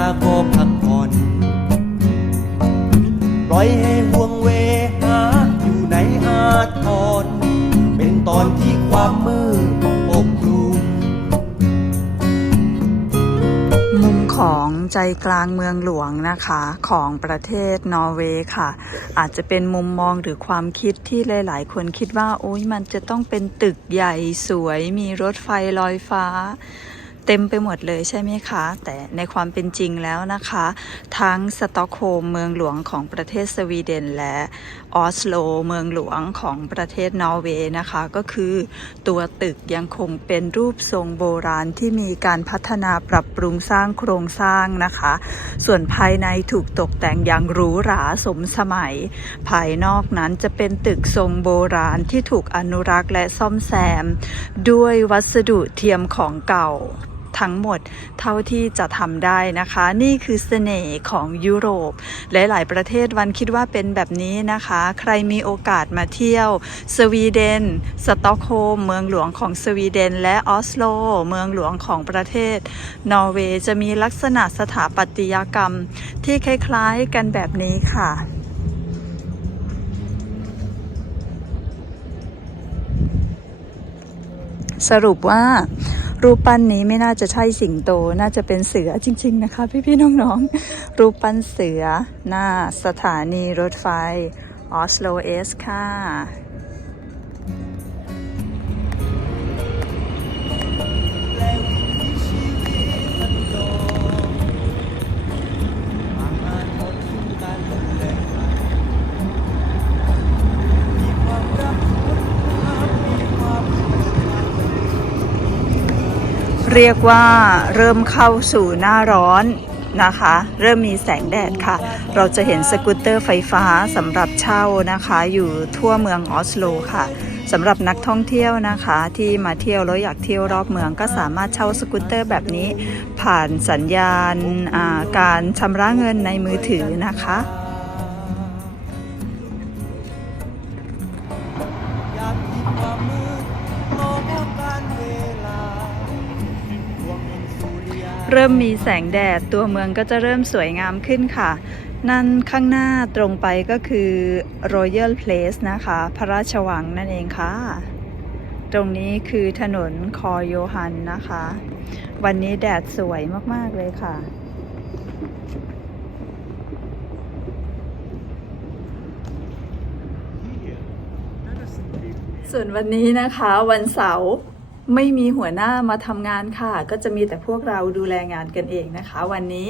าก็พักผ่อนปล่อยให้ห่วงเวหาอยู่ในอาทรเป็นตอนที่ความมืดปกคลุมมุมของใจกลางเมืองหลวงนะคะของประเทศนอร์เวย์ค่ะ อาจจะเป็นมุมมองหรือความคิดที่หลาย ๆ คนคิดว่า โอ้ยมันจะต้องเป็นตึกใหญ่สวย มีรถไฟลอยฟ้า เต็มไปหมดเลยใช่ไหมคะ แต่ในความเป็นจริงแล้วนะคะ ทั้งสต็อกโฮล์มเมืองหลวงของประเทศสวีเดนและ ออสโลเมืองหลวงของประเทศนอร์เวย์นะคะ ก็คือตัวตึกยังคงเป็นรูปทรงโบราณที่มีการพัฒนาปรับปรุงสร้างโครงสร้างนะคะ ส่วนภายในถูกตกแต่งอย่างหรูหราสมสมัย ภายนอกนั้นจะเป็นตึกทรงโบราณที่ถูกอนุรักษ์และซ่อมแซม ด้วยวัสดุเทียมของเก่า ทั้งหมดเท่าที่จะทำได้นะคะ นี่คือเสน่ห์ของยุโรป หลาย ๆ ประเทศวันคิดว่าเป็นแบบนี้นะคะ ใครมีโอกาสมาเที่ยว สวีเดน สต็อกโฮมเมืองหลวงของสวีเดน และออสโล เมืองหลวงของประเทศ นอร์เวย์จะมีลักษณะสถาปัตยกรรมที่คล้าย ๆ กันแบบนี้ค่ะ สรุปว่ารูปปั้นนี้ไม่น่าจะใช่สิงโต น่าจะเป็นเสือจริง ๆ นะคะ พี่ๆน้องๆ รูปปั้นเสือ หน้าสถานีรถไฟออสโลเอสค่ะ เรียกว่าเริ่มเข้าสู่หน้าร้อนนะคะ เริ่มมีแสงแดดค่ะ เราจะเห็นสกูตเตอร์ไฟฟ้าสำหรับเช่านะคะ อยู่ทั่วเมืองออสโลค่ะสำหรับนักท่องเที่ยวนะคะ ที่มาเที่ยวแล้วอยากเที่ยวรอบเมืองก็สามารถเช่าสกูตเตอร์แบบนี้ ผ่านสัญญาณาการชำระเงินในมือถือนะคะ ริยาเริ่มมีแสงแดดตัวเมืองก็จะเริ่มสวยงามขึ้นค่ะ นั่นข้างหน้าตรงไปก็คือ Royal Place นะคะ พระราชวังนั่นเองค่ะ ตรงนี้คือถนนคอโยฮันนะคะ วันนี้แดดสวยมาก ๆ เลยค่ะส่วนวันนี้นะคะวันเสาร์ ไม่มีหัวหน้ามาทำงานค่ะ ก็จะมีแต่พวกเราดูแลงานกันเองนะคะ วันนี้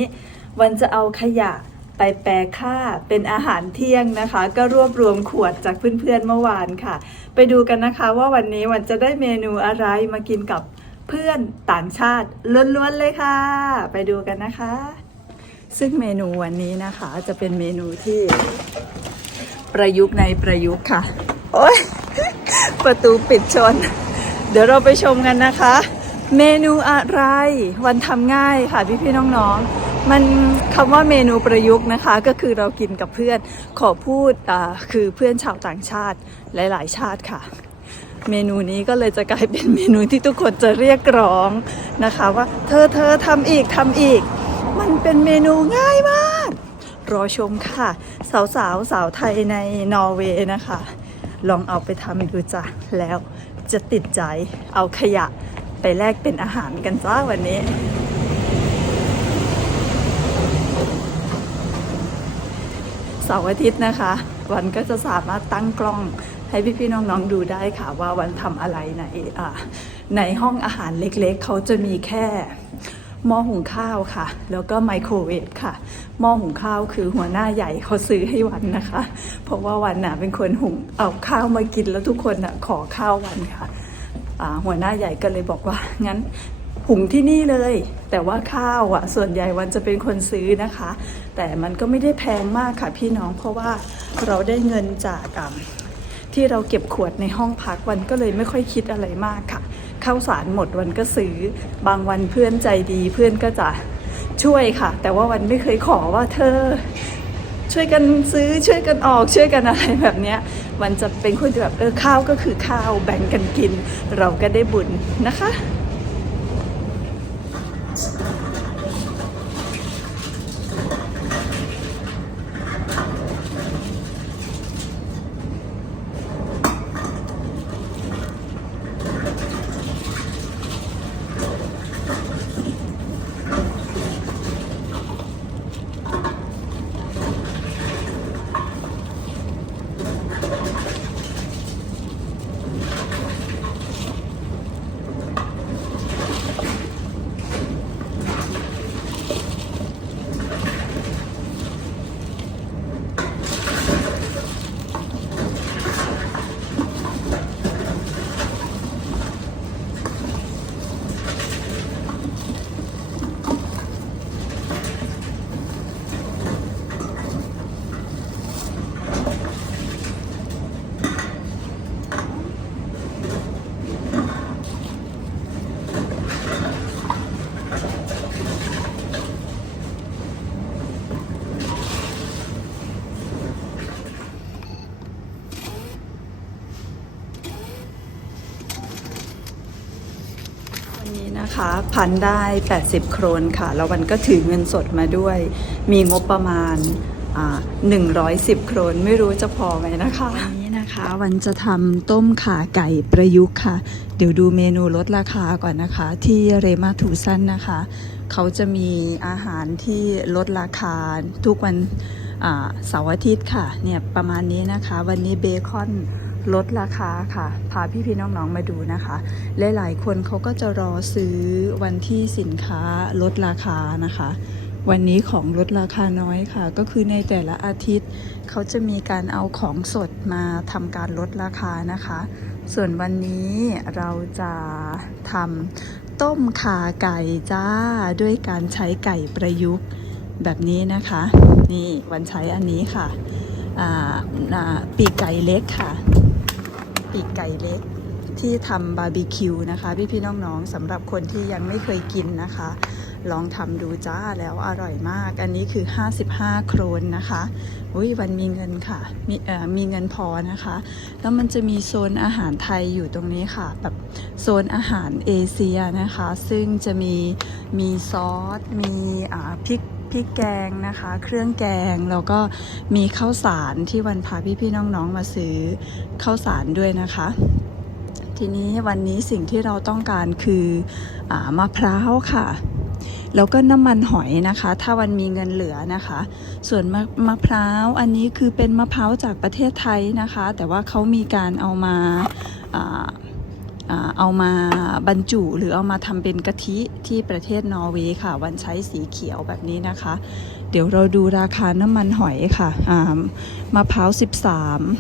วันจะเอาขยะไปแปรค่าเป็นอาหารเที่ยงนะคะ ก็รวบรวมขวดจากเพื่อนๆเมื่อวานค่ะ ไปดูกันนะคะว่าวันนี้วันจะได้เมนูอะไรมากินกับเพื่อนต่างชาติล้วนๆเลยค่ะ ไปดูกันนะคะ ซึ่งเมนูวันนี้นะคะจะเป็นเมนูที่ ประยุกต์ในประยุกต์ค่ะ โอ๊ยประตูปิดชน เดี๋ยวเราไปชมกันนะคะ เมนูอะไรวันทำง่ายค่ะพี่พี่ๆน้องๆ มันคำว่าเมนูประยุกต์นะคะ ก็คือเรากินกับเพื่อนขอพูดคือเพื่อนชาวต่างชาติหลาย ๆ ชาติค่ะ เมนูนี้ก็เลยจะกลายเป็นเมนูที่ทุกคนจะเรียกร้องนะคะว่าเธอเธอทำอีกทำอีก มันเป็นเมนูง่ายมาก รอชมค่ะ สาวสาวสาวไทยในนอร์เวย์นะคะ ลองเอาไปทำดูจ้ะแล้ว จะติดใจเอาขยะไปแลกเป็นอาหารกันจ้าวันนี้ เสาร์อาทิตย์นะคะ วันก็จะสามารถตั้งกล้องให้พี่ๆน้องๆดูได้ค่ะว่าวันทำอะไรในอ่าในห้องอาหารเล็กๆ เขาจะมีแค่ หม้อหุงข้าวค่ะ แล้วก็ไมโครเวฟค่ะหม้อหุงข้าวคือหัวหน้าใหญ่เขาซื้อให้วันนะคะ เพราะว่าวันน่ะเป็นคนหุงเอาข้าวมากินแล้วทุกคนน่ะขอข้าววันค่ะหัวหน้าใหญ่ก็เลยบอกว่างั้นหุงที่นี่เลย แต่ว่าข้าวอะส่วนใหญ่วันจะเป็นคนซื้อนะคะ แต่มันก็ไม่ได้แพงมากค่ะพี่น้องเพราะว่าเราได้เงินจากที่เราเก็บขวดในห้องพักวันก็เลยไม่ค่อยคิดอะไรมากค่ะ ข้าวสารหมดวันก็ซื้อ บางวันเพื่อนใจดีเพื่อนก็จะช่วยค่ะ แต่ว่าวันไม่เคยขอว่าเธอ ช่วยกันซื้อช่วยกันออกช่วยกันอะไรแบบเนี้ยมันจะเป็นคนแบบเออข้าวก็คือข้าวแบ่งกันกิน เราก็ได้บุญนะคะ วั นะคะ พันได้ 80 โครนค่ะ แล้ววันก็ถือเงินสดมาด้วย มีงบประมาณ 110 โครนไม่รู้จะพอไหมนะคะวันนี้นะคะวันจะทำต้มขาไก่ประยุกต์ค่ะ เดี๋ยวดูเมนูลดราคาก่อนนะคะ ที่เรมาทูซันนะคะ เขาจะมีอาหารที่ลดราคาทุกวันเสาร์อาทิตย์ค่ะเนี่ยประมาณนี้นะคะ วันนี้เบคอน ลดราคาค่ะ พาพี่ๆน้องๆมาดูนะคะ หลายๆคนเขาก็จะรอซื้อวันที่สินค้าลดราคานะคะ วันนี้ของลดราคาน้อยค่ะ ก็คือในแต่ละอาทิตย์เขาจะมีการเอาของสดมาทำการลดราคานะคะ ส่วนวันนี้เราจะทำต้มขาไก่จ้าด้วยการใช้ไก่ประยุกต์แบบนี้นะคะ นี่วันใช้อันนี้ค่ะปีกไก่เล็กค่ะ ปีกไก่เล็กที่ทำบาร์บีคิวนะคะ พี่พี่ๆน้องๆสำหรับคนที่ยังไม่เคยกินนะคะ ลองทำดูจ้าแล้วอร่อยมาก อันนี้คือ 55 โครนนะคะอุ้ยวันมีเงินค่ะ มีเอ่อมีเงินพอนะคะ แล้วมันจะมีโซนอาหารไทยอยู่ตรงนี้ค่ะ แบบโซนอาหารเอเชียนะคะ ซึ่งจะมีมีซอส มีอ่าพริก พริกแกงนะคะ เครื่องแกงแล้วก็มีข้าวสารที่วันพาพี่ๆน้องๆมาซื้อข้าวสารด้วยนะคะ ทีนี้วันนี้สิ่งที่เราต้องการคืออมะพร้าวค่ะแล้วก็น้ำมันหอยนะคะ ถ้าวันมีเงินเหลือนะคะ ส่วนมะมะพร้าวอันนี้คือเป็นมะพร้าวจากประเทศไทยนะคะ แต่ว่าเขามีการเอามาา เอามาบรรจุหรือเอามาทำเป็นกะทิที่ประเทศนอร์เวย์ค่ะ วันใช้สีเขียวแบบนี้นะคะ เดี๋ยวเราดูราคาน้ำมันหอยค่ะมะพร้าว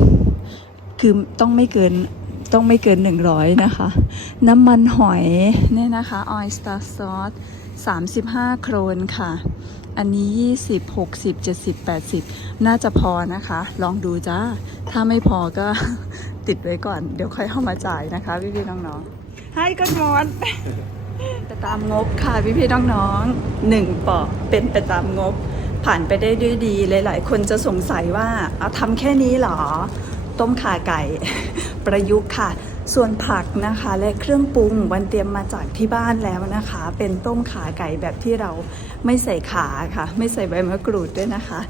13 คือต้องไม่เกินต้องไม่เกิน 100 นะคะ น้ำมันหอยเนี่ยนะคะ oyster sauce 35 โครนค่ะ อันนี้ 20 60 70 80 น่าจะพอนะคะ ลองดูจ้า ถ้าไม่พอก็ ติดไว้ก่อน เดี๋ยวค่อยเข้ามาจ่ายนะคะ พี่ๆน้องๆให้ก็มอนไปตามงบค่ะพี่ๆน้องๆหนึ่งปอกเป็นไปตามงบ ผ่านไปได้ด้วยดีหลายๆ คนจะสงสัยว่าเอาทำแค่นี้เหรอ ต้มข่าไก่ ประยุกต์ค่ะ ส่วนผักนะคะและเครื่องปรุงวันเตรียมมาจากที่บ้านแล้วนะคะ เป็นต้มขาไก่แบบที่เราไม่ใส่ขาค่ะ ไม่ใส่ใบมะกรูดด้วยนะคะ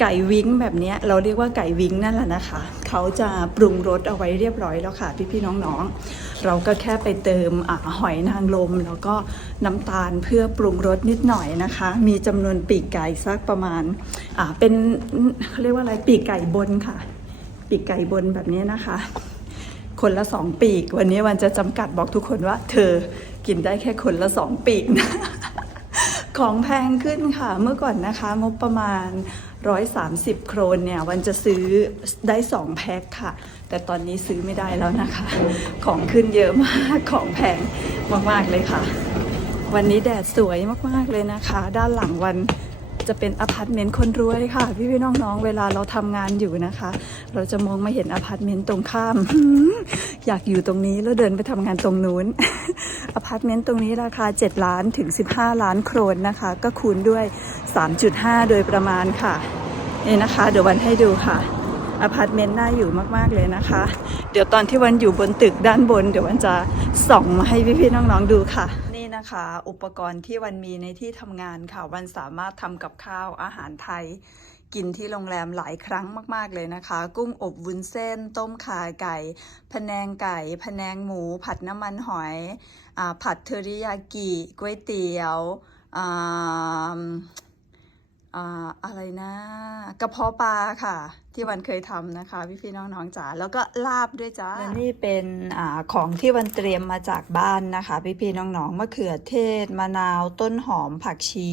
ไก่วิ้งแบบนี้เราเรียกว่าไก่วิ้งนั่นแหละนะคะ เขาจะปรุงรสเอาไว้เรียบร้อยแล้วค่ะ พี่ๆน้องๆ เราก็แค่ไปเติมอหอยนางรมแล้วก็น้ำตาลเพื่อปรุงรสนิดหน่อยนะคะ มีจำนวนปีกไก่สักประมาณเป็นเขาเรียกว่าอะไรปีกไก่บนค่ะ ปีกไก่บนแบบนี้นะคะ คนละสองปีก วันนี้วันจะจำกัดบอกทุกคนว่า เธอกินได้แค่คนละสองปีกนะของแพงขึ้นค่ะ เมื่อก่อนนะคะ งบประมาณ 130 โครนเนี่ย วันจะซื้อได้ 2 แพ็คค่ะ แต่ตอนนี้ซื้อไม่ได้แล้วนะคะ ของขึ้นเยอะมากของแพงมาก ๆ เลยค่ะ วันนี้แดดสวยมาก ๆ เลยนะคะ ด้านหลังวัน จะเป็นอพาร์ตเมนต์คนรวยค่ะ พี่พี่ๆน้องๆ เวลาเราทำงานอยู่นะคะ เราจะมองมาเห็นอพาร์ตเมนต์ตรงข้าม อยากอยู่ตรงนี้แล้วเดินไปทำงานตรงนู้นอพาร์ตเมนต์ตรงนี้ราคา 7 ล้านถึง 15 ล้านโครนนะคะ ก็คูณด้วย 3.5 โดยประมาณค่ะนี่นะคะ เดี๋ยววันให้ดูค่ะอพาร์ตเมนต์น่าอยู่มาก ๆ เลยนะคะ เดี๋ยวตอนที่วันอยู่บนตึกด้านบน เดี๋ยววันจะส่องมาให้พี่ๆน้องๆดูค่ะ นะคะ อุปกรณ์ที่วันมีในที่ทำงานค่ะ วันสามารถทำกับข้าวอาหารไทย กินที่โรงแรมหลายครั้งมาก ๆ เลยนะคะ กุ้งอบวุ้นเส้น ต้มข่าไก่พะแนงไก่พะแนงหมู ผัดน้ำมันหอยอผัดเทอริยากิก๋วยเตี๋ยวอออะไรนะ กระเพาะปลาค่ะ ที่วันเคยทำนะคะ พี่พี่ๆน้องๆจ๋าแล้วก็ลาบด้วยจ้าและนี่เป็นอ่าของที่วันเตรียมมาจากบ้านนะคะ พี่พี่ๆน้องๆมะเขือเทศมะนาวต้นหอมผักชี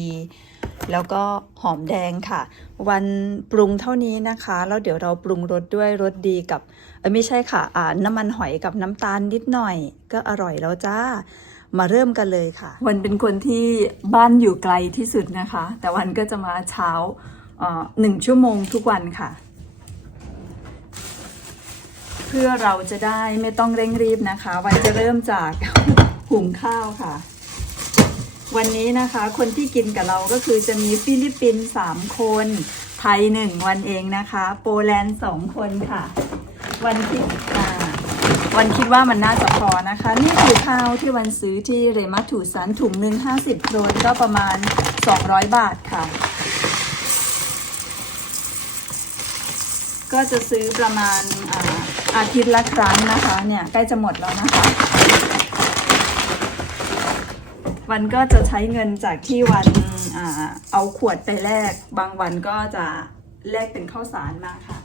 แล้วก็หอมแดงค่ะ วันปรุงเท่านี้นะคะ แล้วเดี๋ยวเราปรุงรสด้วยรสดีกับเอ้ยไม่ใช่ค่ะอ่าน้ำมันหอยกับน้ำตาลนิดหน่อย ก็อร่อยแล้วจ้ามาเริ่มกันเลยค่ะ วันเป็นคนที่บ้านอยู่ไกลที่สุดนะคะ แต่วันก็จะมาเช้าเอ่อหนึ่งชั่วโมงทุกวันค่ะ เพื่อเราจะได้ไม่ต้องเร่งรีบนะคะ วันจะเริ่มจากหุงข้าวค่ะ วันนี้นะคะคนที่กินกับเราก็คือจะมีฟิลิปปินส์สามคน ไทยหนึ่งวันเองนะคะ โปแลนด์สองคนค่ะ วันคิดอ่าวันคิดว่ามันน่าจะพอนะคะ นี่คือข้าวที่วันซื้อที่เรมาถูสันถุงหนึ่ง50โครนก็ประมาณ 200 บาทค่ะ ก็จะซื้อประมาณอา อาทิตย์ละครั้งนะคะ เนี่ยใกล้จะหมดแล้วนะคะ วันก็จะใช้เงินจากที่วันอเอาขวดไปแลก บางวันก็จะแลกเป็นข้าวสารมาค่ะ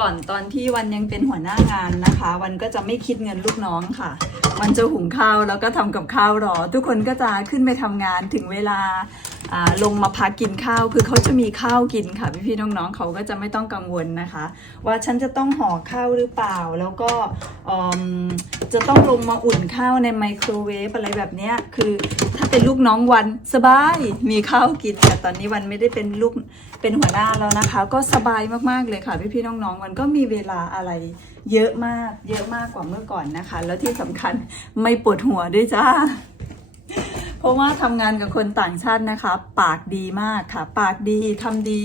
ก่อนตอนที่วันยังเป็นหัวหน้างานนะคะ วันก็จะไม่คิดเงินลูกน้องค่ะ วันจะหุงข้าวแล้วก็ทำกับข้าวรอ ทุกคนก็จะขึ้นไปทำงานถึงเวลาลงมาพักกินข้าว คือเขาจะมีข้าวกินค่ะ พี่ๆน้องๆเขาก็จะไม่ต้องกังวลนะคะ ว่าฉันจะต้องห่อข้าวหรือเปล่า แล้วก็จะต้องลงมาอุ่นข้าวในไมโครเวฟอะไรแบบนี้คือถ้าเป็นลูกน้องวันสบายมีข้าวกินแต่ตอนนี้วันไม่ได้เป็นลูกเป็นหัวหน้าแล้วนะคะ ก็สบายมากๆเลยค่ะ พี่พี่ๆน้องๆมันก็มีเวลาอะไร เยอะมาก เยอะมากกว่าเมื่อก่อนนะคะ แล้วที่สำคัญไม่ปวดหัวด้วยจ้า เพราะว่าทำงานกับคนต่างชาตินะคะ ปากดีมากค่ะ ปากดีทำดี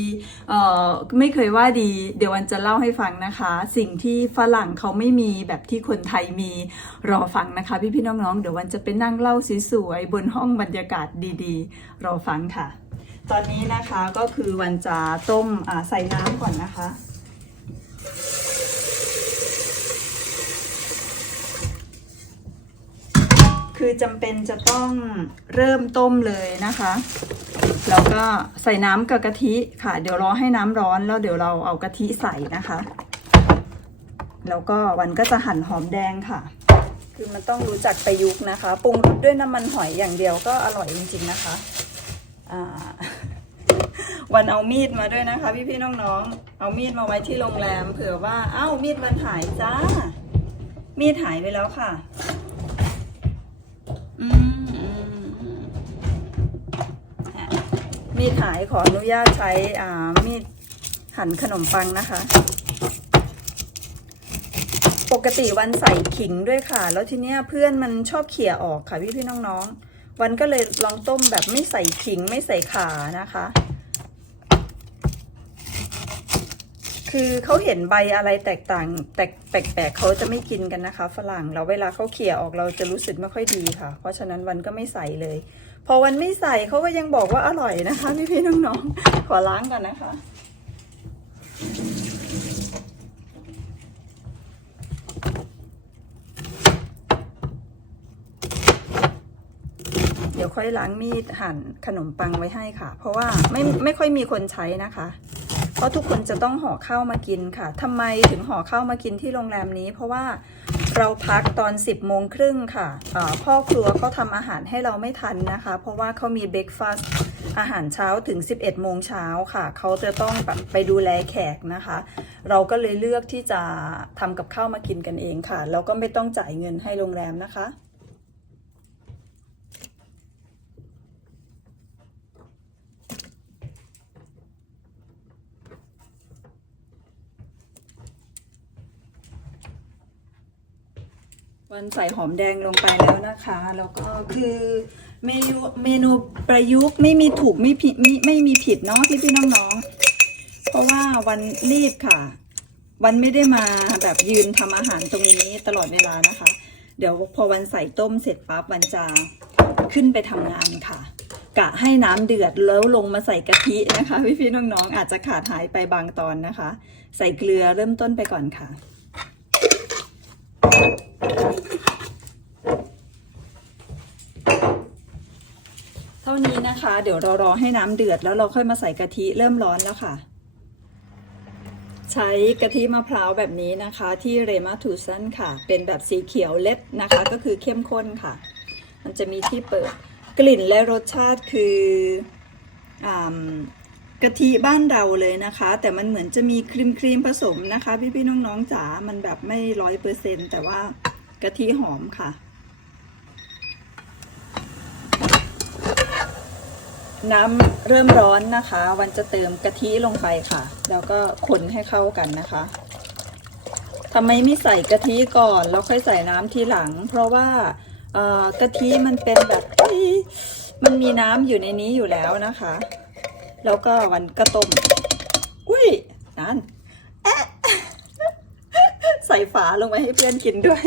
เอ่อไม่เคยว่าดี เดี๋ยววันจะเล่าให้ฟังนะคะ สิ่งที่ฝรั่งเขาไม่มีแบบที่คนไทยมีรอฟังนะคะ พี่พี่น้องๆเดี๋ยววันจะไปนั่งเล่าสวยๆบนห้องบรรยากาศดีๆ รอฟังค่ะ ตอนนี้นะคะก็คือวันจะต้มอ่าใส่น้ำก่อนนะคะ คือจำเป็นจะต้องเริ่มต้มเลยนะคะ แล้วก็ใส่น้ำกับกะทิค่ะ เดี๋ยวรอให้น้ำร้อนแล้วเดี๋ยวเราเอากะทิใส่นะคะ แล้วก็วันก็จะหั่นหอมแดงค่ะ คือมันต้องรู้จักประยุกต์นะคะ ปรุงรสด้วยน้ำมันหอยอย่างเดียวก็อร่อยจริงๆนะคะวันเอามีดมาด้วยนะคะ พี่ๆน้องๆ เอามีดมาไว้ที่โรงแรม เผื่อว่า เอ้ามีดวันหายจ้า มีดหายไปแล้วค่ะ อืมอืมอืมอะมีดหายขออนุญาตใช้อ่ามีดหั่นขนมปังนะคะ ปกติวันใส่ขิงด้วยค่ะ แล้วทีเนี้ยเพื่อนมันชอบเขี่ยออกค่ะพี่พี่น้องๆ วันก็เลยลองต้มแบบไม่ใส่ขิงไม่ใส่ขานะคะ คือเขาเห็นใบอะไรแตกต่าง แตกแปลกๆเขาจะไม่กินกันนะคะ ฝรั่งแล้วเวลาเขาเขี่ยออกเราจะรู้สึกไม่ค่อยดีค่ะ เพราะฉะนั้นวันก็ไม่ใส่เลย พอวันไม่ใส่เขาก็ยังบอกว่าอร่อยนะคะพี่พี่ๆน้องๆขอล้างก่อนนะคะ เดี๋ยวค่อยล้างมีดหั่นขนมปังไว้ให้ค่ะ เพราะว่าไม่ไม่ค่อยมีคนใช้นะคะ เพราะทุกคนจะต้องห่อข้าวมากินค่ะทำไมถึงห่อข้าวมากินที่โรงแรมนี้ เพราะว่าเราพักตอน 10โมงครึ่งค่ะพ่อครัวเขาทำอาหารให้เราไม่ทันนะคะ เพราะว่าเขามีเบรกฟาสต์อาหารเช้าถึง 11โมงเช้าค่ะเขาจะต้องแบบไปดูแลแขกนะคะ เราก็เลยเลือกที่จะทำกับข้าวมากินกันเองค่ะแล้วก็ไม่ต้องจ่ายเงินให้โรงแรมนะคะ วันใส่หอมแดงลงไปแล้วนะคะ แล้วก็คือเมนูเมนูประยุกต์ไม่มีถูกไม่ผิดไม่ไม่มีผิดเนาะพี่พี่น้องๆ เพราะว่าวันรีบค่ะ วันไม่ได้มาแบบยืนทำอาหารตรงนี้ตลอดเวลานะคะ เดี๋ยวพอวันใส่ต้มเสร็จปั๊บวันจะขึ้นไปทำงานค่ะ กะให้น้ำเดือดแล้วลงมาใส่กะทินะคะ พี่พี่น้องๆ อาจจะขาดหายไปบางตอนนะคะ ใส่เกลือเริ่มต้นไปก่อนค่ะ เท่านี้นะคะ เดี๋ยวเรารอให้น้ำเดือดแล้วเราค่อยมาใส่กะทิเริ่มร้อนแล้วค่ะ ใช้กะทิมะพร้าวแบบนี้นะคะ ที่เรมาทูซันค่ะ เป็นแบบสีเขียวเล็ดนะคะ ก็คือเข้มข้นค่ะ มันจะมีที่เปิดกลิ่นและรสชาติคืออกะทิบ้านเราเลยนะคะ แต่มันเหมือนจะมีครีมครีมผสมนะคะ พี่ๆน้องๆจ๋ามันแบบไม่ร้อยเปอร์เซ็นแต่ว่า กะทิหอมค่ะ น้ำเริ่มร้อนนะคะ วันจะเติมกะทิลงไปค่ะ แล้วก็คนให้เข้ากันนะคะทำไมไม่ใส่กะทิก่อนแล้วค่อยใส่น้ำทีหลัง เพราะว่ากะทิมันเป็นแบบมันมีน้ำอยู่ในนี้อยู่แล้วนะคะ แล้วก็วันก็ต้มอุ้ยนั่นแอะใส่ฝาลงไปให้เพื่อนกินด้วย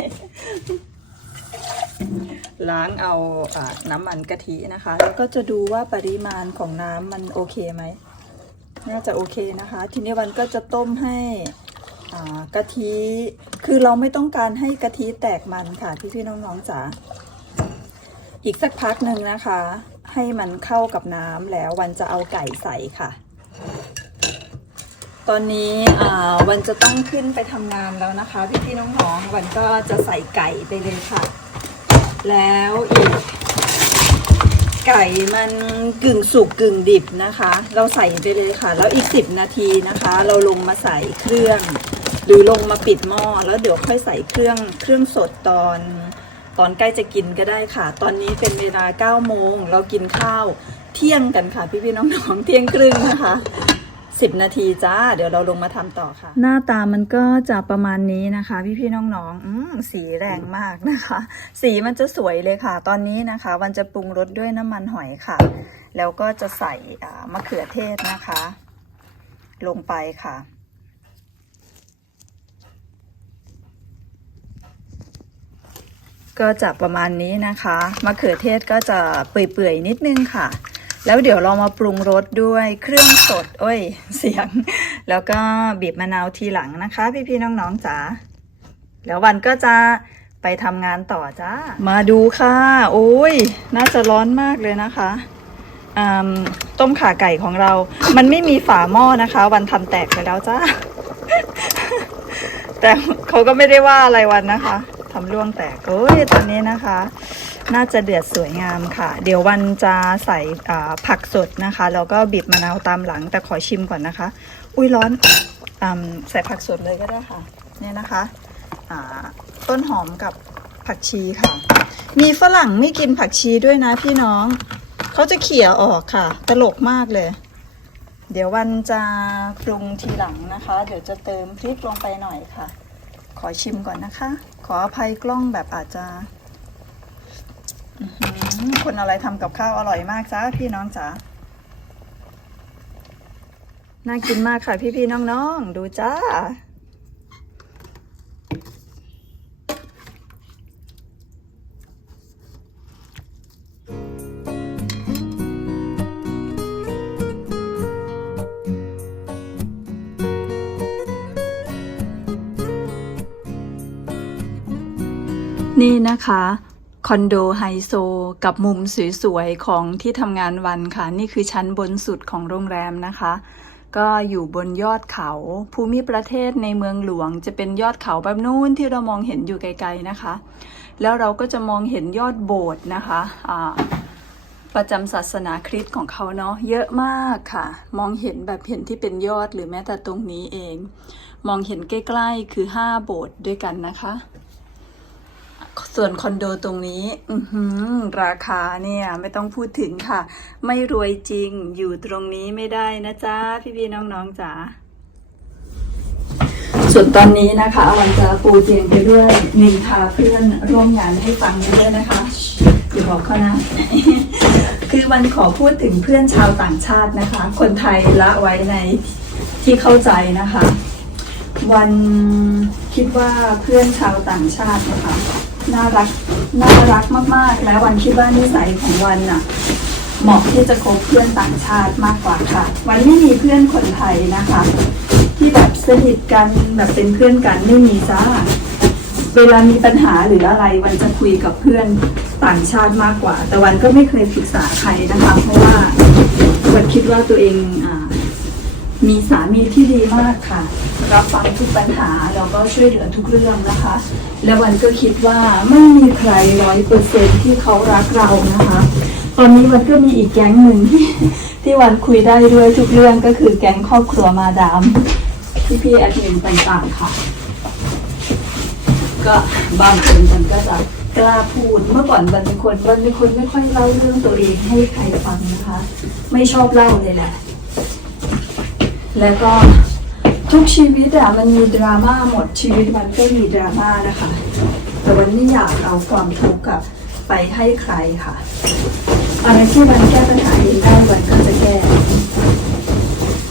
ล้างเอาอาน้ำมันกะทินะคะ แล้วก็จะดูว่าปริมาณของน้ำมันโอเคไหม น่าจะโอเคนะคะ ทีนี้วันก็จะต้มให้กะทิ คือเราไม่ต้องการให้กะทิแตกมันค่ะพี่พี่ๆน้องๆจ๋า อีกสักพักหนึ่งนะคะ ให้มันเข้ากับน้ำแล้ววันจะเอาไก่ใส่ค่ะ ตอนนี้วันจะต้องขึ้นไปทำงานแล้วนะคะ พี่พี่ๆน้องๆวันก็จะใส่ไก่ไปเลยค่ะ แล้วอีก ไก่มันกึ่งสุกกึ่งดิบนะคะ เราใส่ไปเลยค่ะ แล้วอีก 10 นาทีนะคะ เราลงมาใส่เครื่อง หรือลงมาปิดหม้อแล้วเดี๋ยวค่อยใส่เครื่องเครื่องสดตอนตอนใกล้จะกินก็ได้ค่ะ ตอนนี้เป็นเวลา9โมง เรากินข้าวเที่ยงกันค่ะ พี่พี่น้องๆเที่ยงครึ่งนะคะ 10 นาทีจ้า เดี๋ยวเราลงมาทำต่อค่ะ หน้าตามันก็จะประมาณนี้นะคะ พี่พี่ๆน้องๆอมสีแรงมากนะคะ สีมันจะสวยเลยค่ะ ตอนนี้นะคะ วันจะปรุงรสด้วยน้ำมันหอยค่ะ แล้วก็จะใส่มะเขือเทศนะคะ ลงไปค่ะก็จะประมาณนี้นะคะ มะเขือเทศก็จะเปื่อยๆนิดนึงค่ะ แล้วเดี๋ยวเรามาปรุงรสด้วยเครื่องสด โอ้ย เสียง แล้วก็บีบมะนาวทีหลังนะคะ พี่ๆน้องๆจ๋าแล้ววันก็จะไปทำงานต่อจ้า มาดูค่ะ โอ้ย น่าจะร้อนมากเลยนะคะอืมต้มขาไก่ของเรา มันไม่มีฝาหม้อนะคะ วันทำแตกไปแล้วจ้า แต่เขาก็ไม่ได้ว่าอะไรวันนะคะทำร่วงแตก โอ้ยตอนนี้นะคะ น่าจะเดือดสวยงามค่ะ เดี๋ยววันจะใส่ผักสดนะคะ แล้วก็บีบมะนาวตามหลัง แต่ขอชิมก่อนนะคะ อุ้ยร้อนอใส่ผักสดเลยก็ได้ค่ะ เนี่ยนะคะต้นหอมกับผักชีค่ะ มีฝรั่งไม่กินผักชีด้วยนะพี่น้อง เขาจะเขี่ยออกค่ะ ตลกมากเลย เดี๋ยววันจะปรุงทีหลังนะคะ เดี๋ยวจะเติมพริกลงไปหน่อยค่ะ ขอชิมก่อนนะคะ ขออภัยกล้องแบบอาจจะ คนอะไรทำกับข้าวอร่อยมากจ้าพี่น้องจ๋าน่ากินมากค่ะพี่พี่ๆน้องๆ ดูจ้า นี่นะคะ คอนโดไฮโซกับมุมสวยๆ ของที่ทำงานวันค่ะ นี่คือชั้นบนสุดของโรงแรมนะคะ ก็อยู่บนยอดเขา ภูมิประเทศในเมืองหลวง จะเป็นยอดเขาแบบนู้นที่เรามองเห็นอยู่ไกลๆนะคะ แล้วเราก็จะมองเห็นยอดโบสถ์นะคะอ่าประจำศาสนาคริสต์ของเขาเนาะเยอะมากค่ะ มองเห็นแบบเห็นที่เป็นยอดหรือแม้แต่ตรงนี้เอง มองเห็นใกล้ๆคือห้าโบสถ์ด้วยกันนะคะ ส่วนคอนโดตรงนี้ อืราคาเนี่ยไม่ต้องพูดถึงค่ะ ไม่รวยจริงอยู่ตรงนี้ไม่ได้นะจ๊ะ พี่ๆน้องๆจ๋าส่วนตอนนี้นะคะวันจะปูเตียงไปด้วยนินทาเพื่อนร่วมงานให้ฟังด้วยนะคะอย่าบอกเขานะคือวันขอพูดถึงเพื่อนชาวต่างชาตินะคะ คนไทยละไว้ในที่เข้าใจนะคะ วันคิดว่าเพื่อนชาวต่างชาตินะคะ น่ารักน่ารักมากๆ และวันคิดว่านิสัยของวันน่ะเหมาะที่จะคบเพื่อนต่างชาติมากกว่าค่ะ วันไม่มีเพื่อนคนไทยนะคะ ที่แบบสนิทกันแบบเป็นเพื่อนกันไม่มีจ้า เวลามีปัญหาหรืออะไรวันจะคุยกับเพื่อนต่างชาติมากกว่า แต่วันก็ไม่เคยปรึกษาใครนะคะ เพราะว่าวันคิดว่าตัวเองอ่า มีสามีที่ดีมากค่ะ รับฟังทุกปัญหาแล้วก็ช่วยเหลือทุกเรื่องนะคะ และวันก็คิดว่าไม่มีใครร้อยเปอร์เซ็นที่เขารักเรานะคะ ตอนนี้วันก็มีอีกแก๊งหนึ่งที่ที่วันคุยได้ด้วยทุกเรื่องก็คือแก๊งครอบครัวมาดามพี่พี่ๆแอดมินต่างๆค่ะ ก็บางคนมันก็จะกล้าพูดเมื่อก่อนวันเป็นคนวันเป็นคนไม่ค่อยเล่าเรื่องตัวเองให้ใครฟังนะคะ ไม่ชอบเล่าเลยแหละ แล้วก็ทุกชีวิตอะมันมีดราม่าหมดชีวิตมันก็มีดราม่านะคะ แต่วันไม่อยากเอาความทุกข์อะไปให้ใครค่ะอะไรที่มันแก้ปัญหาเองได้วันก็จะแก้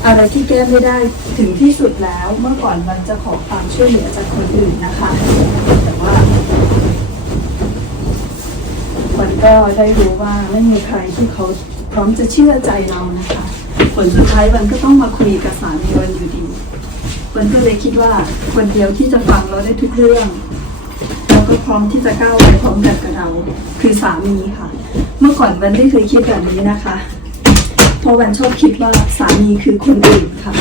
อะไรที่แก้ไม่ได้ถึงที่สุดแล้วเมื่อก่อนวันจะขอความช่วยเหลือจากคนอื่นนะคะ แต่ว่าวันก็ได้รู้ว่าไม่มีใครที่เขาพร้อมจะเชื่อใจเรานะคะ ผลสุดท้ายวันก็ต้องมาคุยกับสามีวันอยู่ดีวันก็เลยคิดว่าคนเดียวที่จะฟังเราได้ทุกเรื่องแล้วก็พร้อมที่จะก้าวไปพร้อมกันกับเราคือสามีค่ะ เมื่อก่อนวันไม่เคยคิดแบบนี้นะคะเพราะวันชอบคิดว่าสามีคือคนอื่นค่ะ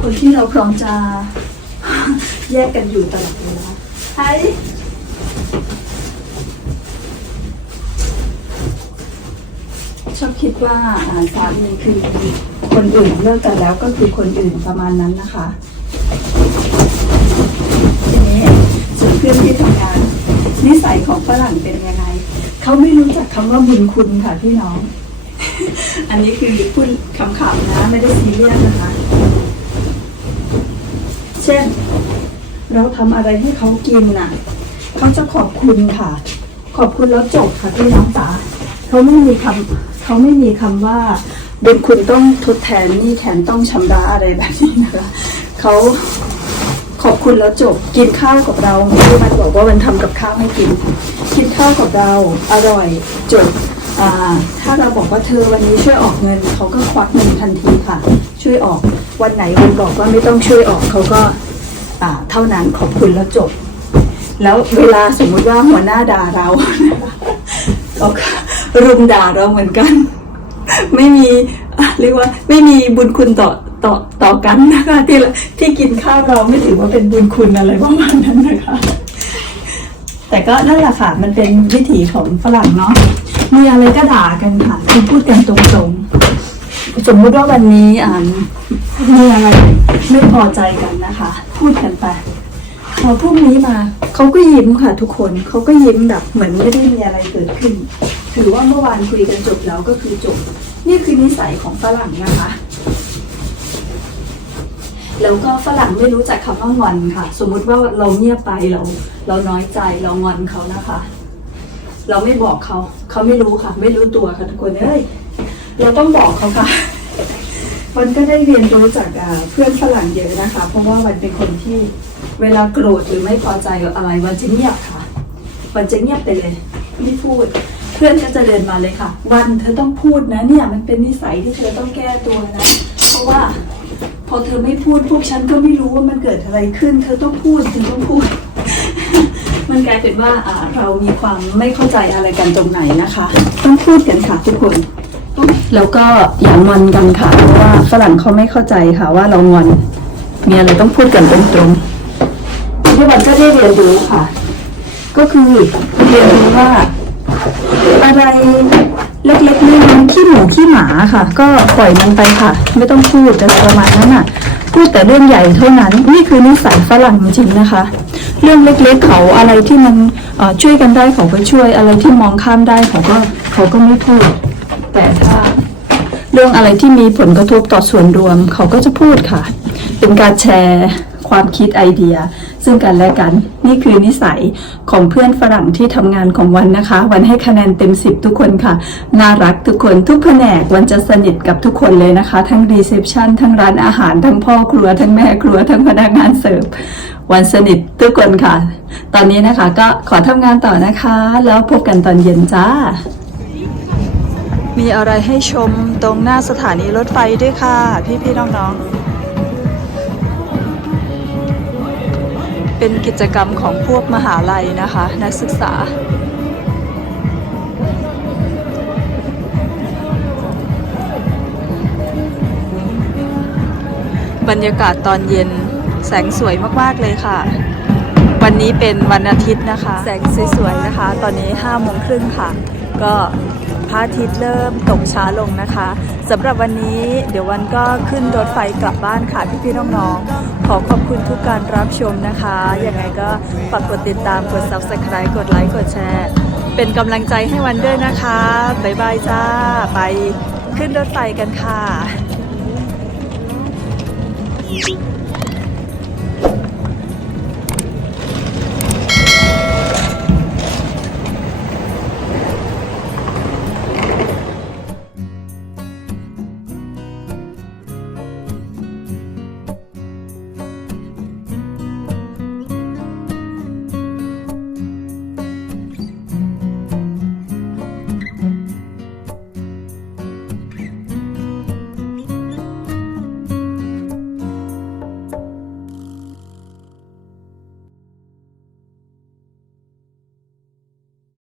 คนที่เราพร้อมจะแยกกันอยู่ตลอดเวลาไฮชอ คิดว่าอ่าสามีคือคนอื่นเลิกกันแล้วก็คือคนอื่นประมาณนั้นนะคะทีนี้ส่วนเพื่อนที่ทำงานนิสัยของฝรั่งเป็นยังไงเขาไม่รู้จักคำว่าบุญคุณค่ะพี่น้อง อันนี้คือพูดขำๆนะไม่ได้ซีเรียสนะคะ เช่น เราทำอะไรให้เขากินน่ะเขาจะขอบคุณค่ะ ขอบคุณแล้วจบค่ะพี่น้องจ๋าเขาไม่มีคำ เขาไม่มีคำว่าบุญคุณต้องทดแทนนี่แทนต้องชำระอะไรแบบนี้นะคะเขาขอบคุณแล้วจบกินข้าวกับเราที่มันบอกว่ามันทำกับข้าวให้กิน กินข้าวกับเราอร่อยจบถ้าเราบอกว่าเธอวันนี้ช่วยออกเงินเขาก็ควักเงินทันทีค่ะ ช่วยออกวันไหนวันบอกว่าไม่ต้องช่วยออกเขาก็เท่านั้นขอบคุณแล้วจบ แล้วเวลาสมมุติว่าหัวหน้าด่าเราเขาก็ รุมด่าเราเหมือนกัน ไม่มีเรียกว่าไม่มีบุญคุณต่อต่อต่อกันนะคะที่ที่กินข้าวเราไม่ถือว่าเป็นบุญคุณอะไรประมาณนั้นนะคะ แต่ก็นั่นแหละค่ะ มันเป็นวิถีของฝรั่งเนาะมีอะไรก็ด่ากันค่ะคือพูดกันตรงๆ สมมุติว่าวันนี้อ่ามีอะไรไม่พอใจกันนะคะ พูดกันไปพอพรุ่งนี้มาเขาก็ยิ้มค่ะ ทุกคนเขาก็ยิ้มแบบเหมือนไม่ได้มีอะไรเกิดขึ้น ถือว่าเมื่อวานคุยกันจบแล้วก็คือจบ นี่คือนิสัยของฝรั่งนะคะ แล้วก็ฝรั่งไม่รู้จักคำว่างอนค่ะ สมมุติว่าเราเงียบไปเรา เราน้อยใจเรางอนเขานะคะ เราไม่บอกเขา เขาไม่รู้ค่ะ ไม่รู้ตัวค่ะทุกคนเอ้ยเราต้องบอกเขาค่ะวันก็ได้เรียนรู้จากเพื่อนฝรั่งเยอะนะคะ เพราะว่าวันเป็นคนที่เวลาโกรธหรือไม่พอใจอะไรวันจะเงียบค่ะ วันจะเงียบไปเลย ไม่พูด เพื่อนก็จะเดินมาเลยค่ะ วันเธอต้องพูดนะเนี่ยมันเป็นนิสัยที่เธอต้องแก้ตัวนะ เพราะว่าพอเธอไม่พูดพวกฉันก็ไม่รู้ว่ามันเกิดอะไรขึ้น เธอต้องพูดเธอต้องพูด มันกลายเป็นว่าอ่าเรามีความไม่เข้าใจอะไรกันตรงไหนนะคะ ต้องพูดกันค่ะทุกคน แล้วก็อย่างอนกันค่ะเพราะว่าฝรั่งเขาไม่เข้าใจค่ะว่าเรางอนมีอะไรต้องพูดกันตรงๆที่วันก็ได้เรียนรู้ค่ะ ก็คือเรียนรู้ว่า อะไรเล็กๆน้อยๆที่หมูที่หมาค่ะ ก็ปล่อยมันไปค่ะ ไม่ต้องพูดอะไรประมาณนั้นอะ พูดแต่เรื่องใหญ่เท่านั้น นี่คือนิสัยฝรั่งจริงๆนะคะ เรื่องเล็กๆเขาอะไรที่มันช่วยกันได้เขาก็ช่วยอะไรที่มองข้ามได้เขาก็เขาก็ไม่พูด แต่ถ้าเรื่องอะไรที่มีผลกระทบต่อส่วนรวม เขาก็จะพูดค่ะ เป็นการแชร์ ความคิดไอเดีย ซึ่งกันและกัน นี่คือนิสัยของเพื่อนฝรั่งที่ทำงานของวันนะคะ วันให้คะแนนเต็ม 10 ทุกคนค่ะ น่ารักทุกคนทุกแผนกวันจะสนิทกับทุกคนเลยนะคะ ทั้งรีเซพชันทั้งร้านอาหาร ทั้งพ่อครัว ทั้งแม่ครัว ทั้งพนักงานเสิร์ฟวันสนิททุกคนค่ะ ตอนนี้นะคะก็ขอทำงานต่อนะคะ แล้วพบกันตอนเย็นจ้า มีอะไรให้ชมตรงหน้าสถานีรถไฟด้วยค่ะ พี่ๆน้องๆ เป็นกิจกรรมของพวกมหาลัยนะคะ นักศึกษา บรรยากาศตอนเย็นแสงสวยมาก ๆ เลยค่ะ วันนี้เป็นวันอาทิตย์นะคะ แสงสวยๆนะคะ ตอนนี้5โมงครึ่งค่ะ ก็ พระอาทิตย์เริ่มตกช้าลงนะคะสำหรับวันนี้เดี๋ยววันก็ขึ้นรถไฟกลับบ้านค่ะพี่ๆน้องๆ ขอขอบคุณทุกการรับชมนะคะยังไงก็ฝากกดติดตามกด subscribe กดไลค์กดแชร์ เป็นกำลังใจให้วันด้วยนะคะบ๊ายบายจ้าไปขึ้นรถไฟกันค่ะ